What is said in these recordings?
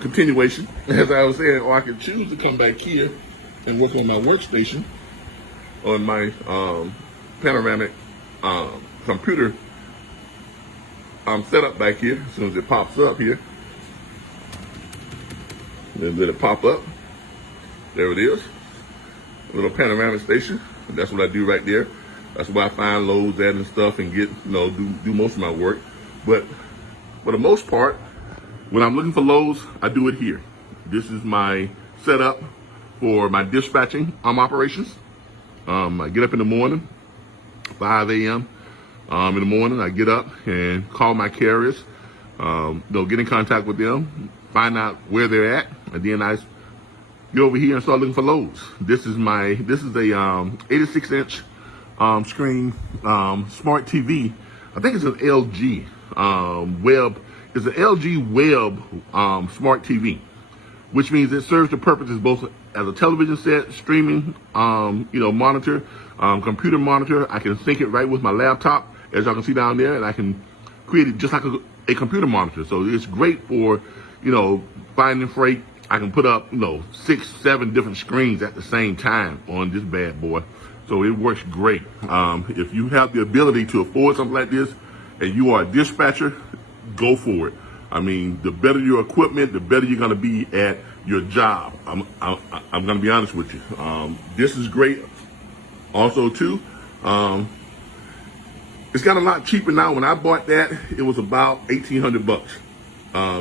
continuation, as I was saying, or I could choose to come back here and work on my workstation on my panoramic computer set up back here. As soon as it pops up here, then let it pop up. There it is, a little panoramic station. And that's what I do right there. That's where I find loads at and stuff and get, do most of my work. But for the most part, when I'm looking for loads, I do it here. This is my setup for my dispatching operations. I get up in the morning, 5 a.m. In the morning. I get up and call my carriers, get in contact with them, find out where they're at, and then I get over here and start looking for loads. This is a 86-inch screen smart TV. I think it's an LG Web. It's an LG Web smart TV, which means it serves the purposes both as a television set, streaming, monitor, computer monitor. I can sync it right with my laptop, as y'all can see down there, and I can create it just like a computer monitor. So it's great for, finding freight. I can put up, 6, 7 different screens at the same time on this bad boy. So it works great. If you have the ability to afford something like this and you are a dispatcher, go for it. I mean, the better your equipment, the better you're going to be at your job. I'm going to be honest with you. This is great. Also, too, it's got a lot cheaper now. When I bought that, it was about $1,800.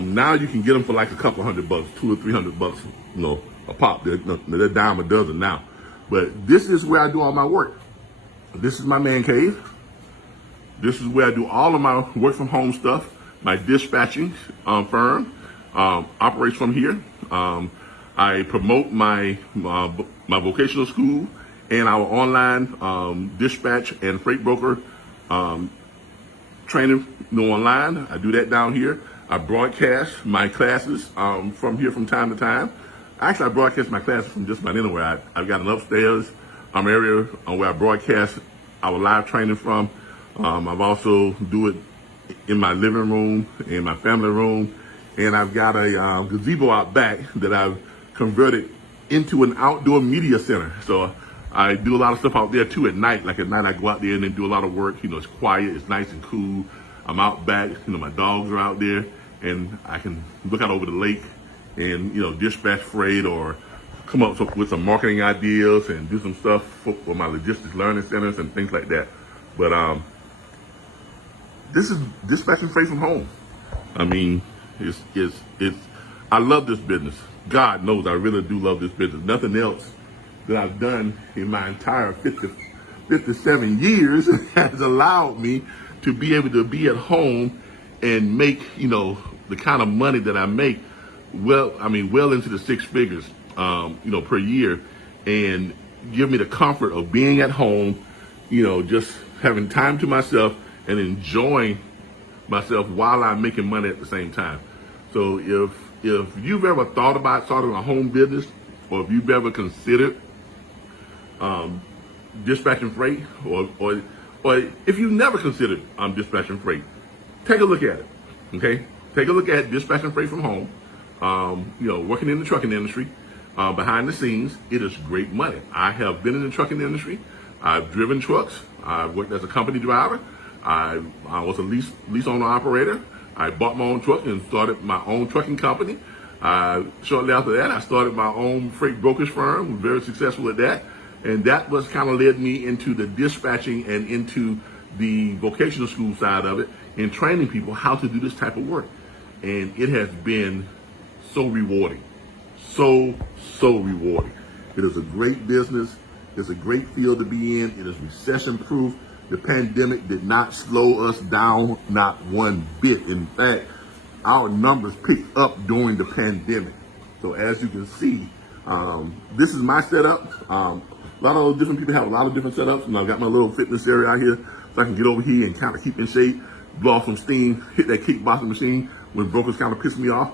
Now you can get them for like a couple $100, $200 or $300, a pop. They're a dime a dozen now. But this is where I do all my work. This is my man cave. This is where I do all of my work from home stuff. My dispatching firm operates from here. I promote my vocational school and our online dispatch and freight broker training online. I do that down here. I broadcast my classes from here from time to time. Actually, I broadcast my classes from just about anywhere. I've got an upstairs area where I broadcast our live training from. I've also do it in my living room, in my family room, and I've got a gazebo out back that I've converted into an outdoor media center. So I do a lot of stuff out there too at night. Like at night, I go out there and then do a lot of work. It's quiet, it's nice and cool. I'm out back, my dogs are out there, and I can look out over the lake and, dispatch freight or come up with some marketing ideas and do some stuff for my logistics learning centers and things like that. But this is dispatching freight from home. I mean, I love this business. God knows I really do love this business. Nothing else that I've done in my entire 57 years has allowed me to be able to be at home and make, the kind of money that I make, well into the 6 figures, per year, and give me the comfort of being at home, just having time to myself and enjoying myself while I'm making money at the same time. So if you've ever thought about starting a home business, or if you've ever considered dispatching freight, or if you've never considered dispatching freight, take a look at it. Okay, take a look at dispatching freight from home. Working in the trucking industry, behind the scenes, it is great money. I have been in the trucking industry. I've driven trucks. I've worked as a company driver. I was a lease owner operator. I bought my own truck and started my own trucking company. Shortly after that, I started my own freight brokerage firm. Was very successful at that. And that was kind of led me into the dispatching and into the vocational school side of it and training people how to do this type of work. And it has been so rewarding. So rewarding. It is a great business. It's a great field to be in. It is recession proof. The pandemic did not slow us down, not one bit. In fact, our numbers picked up during the pandemic. So as you can see, this is my setup. A lot of different people have a lot of different setups, and I've got my little fitness area out here so I can get over here and kind of keep in shape, blow off some steam, hit that kickboxing machine when brokers kind of piss me off.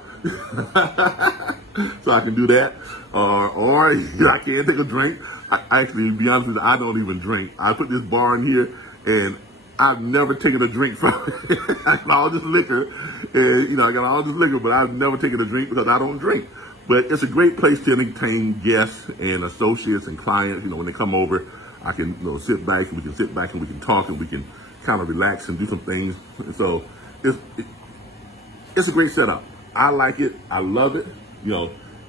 So I can do that. Or I can take a drink. I actually, to be honest with you, I don't even drink. I put this bar in here, and I've never taken a drink from it. I got all this liquor, and I got all this liquor, but I've never taken a drink because I don't drink. But it's a great place to entertain guests and associates and clients. When they come over, I can sit back and we can sit back and we can talk and we can kind of relax and do some things. And so it's a great setup. I like it. I love it.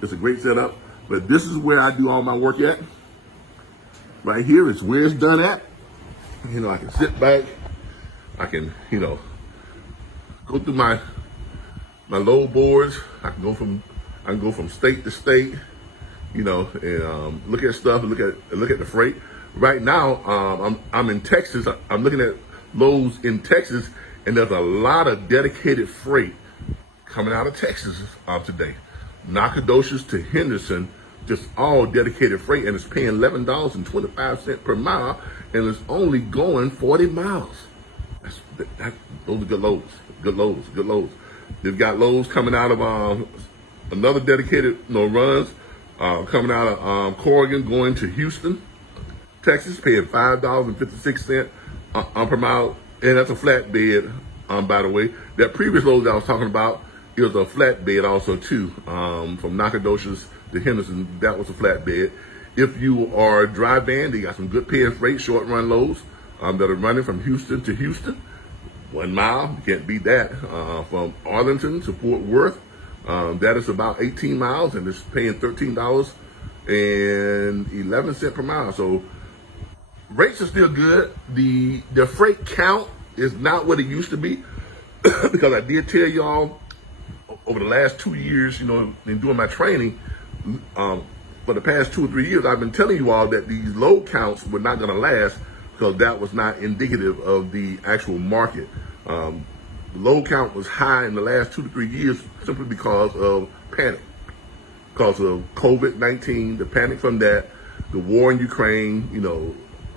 It's a great setup. But this is where I do all my work at. Right here is where it's done at. I can sit back. I can, go through my load boards. I can go from state to state, and look at stuff, look at the freight. Right now, I'm in Texas. I'm looking at loads in Texas, and there's a lot of dedicated freight coming out of Texas today. Nacogdoches to Henderson, just all dedicated freight, and it's paying $11.25 per mile, and it's only going 40 miles. Those are good loads. They've got loads coming out of another dedicated runs coming out of Corrigan going to Houston, Texas, paying $5.56 per mile, and that's a flatbed. By the way, that previous load that I was talking about is a flatbed also too. From Nacogdoches to Henderson, that was a flatbed. If you are a dry van, they got some good paying freight, short run loads that are running from Houston to Houston. 1 mile, you can't beat that. From Arlington to Fort Worth, that is about 18 miles, and it's paying $13.11 per mile. So rates are still good. The freight count is not what it used to be because I did tell y'all over the last 2 years, in doing my training, for the past 2 or 3 years, I've been telling you all that these load counts were not going to last because that was not indicative of the actual market. The load count was high in the last 2 to 3 years simply because of panic, because of COVID-19, the panic from that, the war in Ukraine,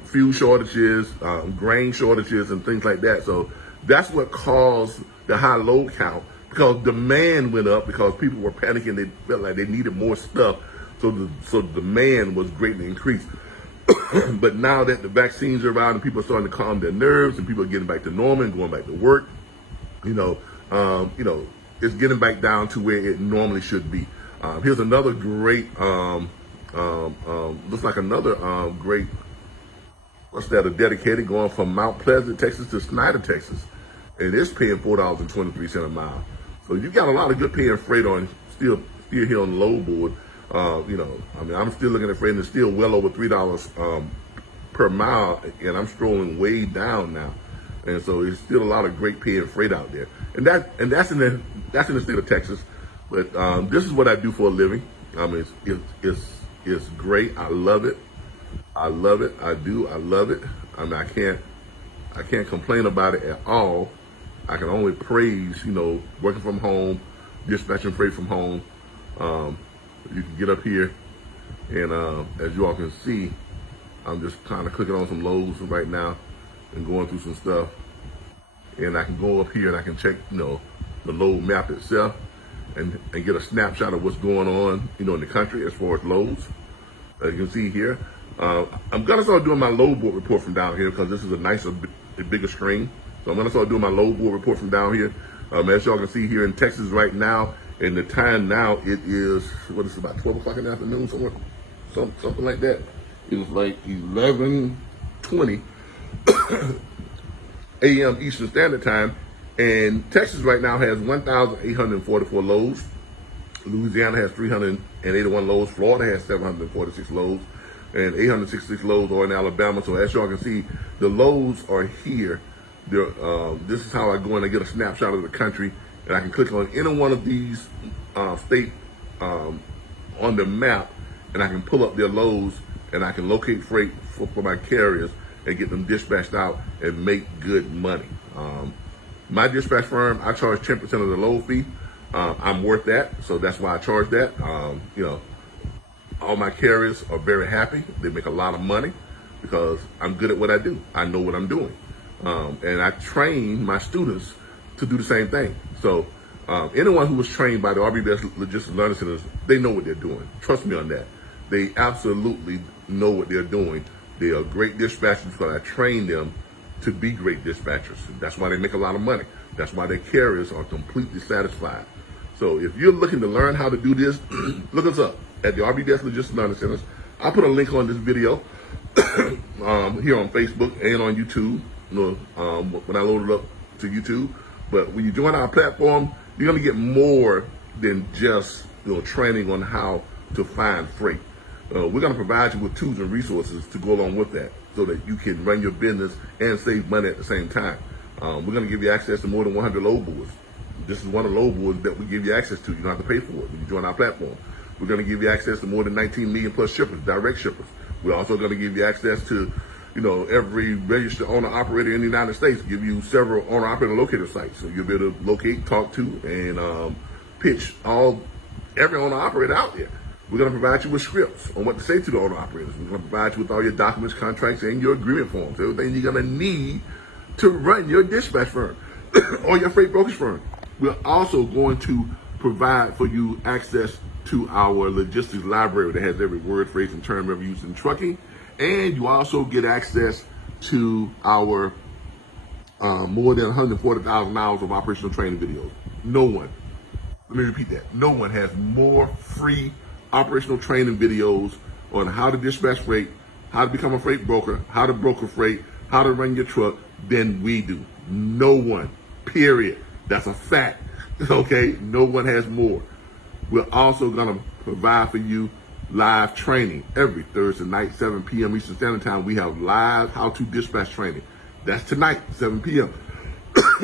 fuel shortages, grain shortages, and things like that. So that's what caused the high load count, because demand went up because people were panicking. They felt like they needed more stuff. So the demand was greatly increased. But now that the vaccines are around and people are starting to calm their nerves and people are getting back to normal and going back to work, it's getting back down to where it normally should be. Here's another great, looks like another great, a dedicated going from Mount Pleasant, Texas to Snyder, Texas. And it's paying $4.23 a mile. So you got a lot of good paying freight on still here on the load board. I'm still looking at freight and it's still well over $3 per mile, and I'm strolling way down now. And so there's still a lot of great paying freight out there. And that's in the state of Texas. But this is what I do for a living. It's great. I love it. I love it. I love it. I can't complain about it at all. I can only praise, working from home, dispatching freight from home. You can get up here, and as you all can see, I'm just kind of clicking on some loads right now and going through some stuff. And I can go up here and I can check, the load map itself and get a snapshot of what's going on, in the country as far as loads. As you can see here, I'm gonna start doing my load board report from down here because this is a nicer, bigger screen. So I'm gonna start doing my load board report from down here. As y'all can see here in Texas right now, and the time now, it is, about 12 o'clock in the afternoon, something like that. It's like 11:20 a.m. Eastern Standard Time, and Texas right now has 1,844 loads. Louisiana has 381 loads. Florida has 746 loads, and 866 loads are in Alabama. So as y'all can see, the loads are here. This is how I go in and get a snapshot of the country, and I can click on any one of these state on the map, and I can pull up their loads, and I can locate freight for my carriers and get them dispatched out and make good money. My dispatch firm, I charge 10% of the load fee. I'm worth that, so that's why I charge that. All my carriers are very happy. They make a lot of money because I'm good at what I do. I know what I'm doing. And I train my students to do the same thing. So anyone who was trained by the RBBS Logistics Learning Centers, they know what they're doing. Trust me on that. They absolutely know what they're doing. They are great dispatchers because I train them to be great dispatchers. That's why they make a lot of money. That's why their carriers are completely satisfied. So if you're looking to learn how to do this, look us up at the RBBS Logistics Learning Centers. I'll put a link on this video here on Facebook and on YouTube, when I load it up to YouTube. But when you join our platform, you're going to get more than just training on how to find freight. We're going to provide you with tools and resources to go along with that so that you can run your business and save money at the same time. We're going to give you access to more than 100 load boards. This is one of the load boards that we give you access to. You don't have to pay for it when you join our platform. We're going to give you access to more than 19 million plus shippers, direct shippers. We're also going to give you access to, every registered owner-operator in the United States, give you several owner-operator locator sites. So you'll be able to locate, talk to, and pitch every owner-operator out there. We're going to provide you with scripts on what to say to the owner-operators. We're going to provide you with all your documents, contracts, and your agreement forms, everything you're going to need to run your dispatch firm or your freight brokerage firm. We're also going to provide for you access to our logistics library that has every word, phrase, and term ever used in trucking. And you also get access to our more than 140,000 hours of operational training videos. No one, let me repeat that, no one has more free operational training videos on how to dispatch freight, how to become a freight broker, how to broker freight, how to run your truck than we do. No one, period. That's a fact, okay? No one has more. We're also gonna provide for you live training every Thursday night, 7 p.m. Eastern Standard Time. We have live how to dispatch training. That's tonight, 7 p.m.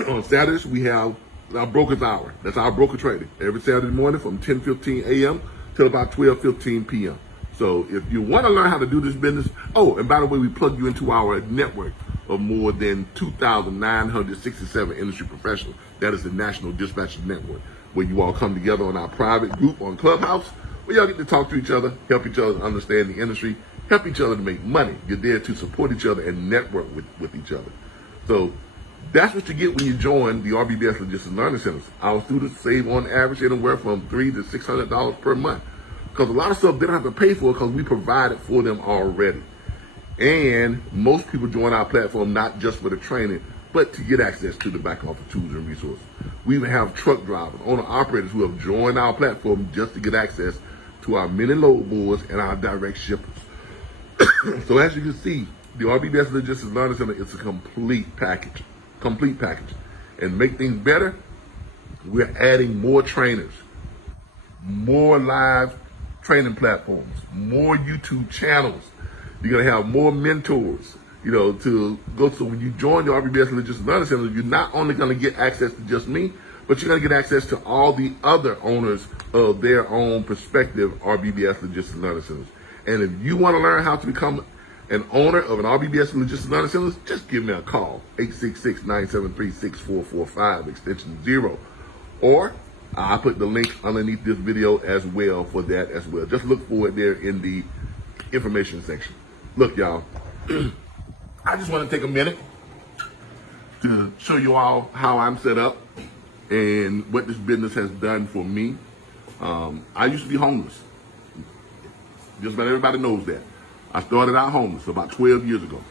On Saturdays, we have our broker's hour. That's our broker training every Saturday morning from 10:15 a.m. till about 12:15 p.m. So if you want to learn how to do this business, and by the way, we plug you into our network of more than 2,967 industry professionals. That is the National Dispatchers Network, where you all come together on our private group on Clubhouse, where y'all get to talk to each other, help each other understand the industry, help each other to make money. You're there to support each other and network with each other. So that's what you get when you join the RBBS Logistics Learning Centers. Our students save on average anywhere from $300 to $600 per month. Because a lot of stuff they don't have to pay for because we provide it for them already. And most people join our platform not just for the training, but to get access to the back office tools and resources. We even have truck drivers, owner-operators who have joined our platform just to get access to our mini load boards and our direct shippers. So as you can see, the RBBS Logistics Learning Center is a complete package. And to make things better, we're adding more trainers, more live training platforms, more YouTube channels. You're going to have more mentors, to go to. When you join the RBBS Logistics Learning Center, you're not only going to get access to just me, but you're going to get access to all the other owners of their own prospective RBBS Logistics Learning Centers. And if you want to learn how to become an owner of an RBBS Logistics Learning Centers, just give me a call, 866-973-6445, extension 0. Or I'll put the link underneath this video as well for that as well. Just look for it there in the information section. Look, y'all, I just want to take a minute to show you all how I'm set up and what this business has done for me. I used to be homeless. Just about everybody knows that. I started out homeless about 12 years ago.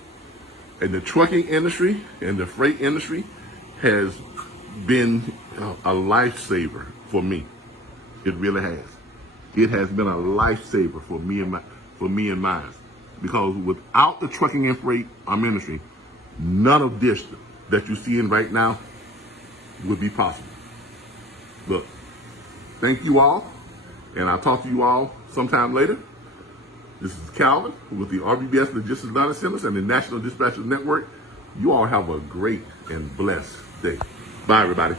And the trucking industry and the freight industry has been a lifesaver for me. It really has. It has been a lifesaver for me and mine. Because without the trucking and freight industry, none of this that you're seeing right now would be possible. Look, thank you all, and I'll talk to you all sometime later. This is Calvin with the RBBS Logistics Learning Centers and the National Dispatchers Network. You all have a great and blessed day. Bye, everybody.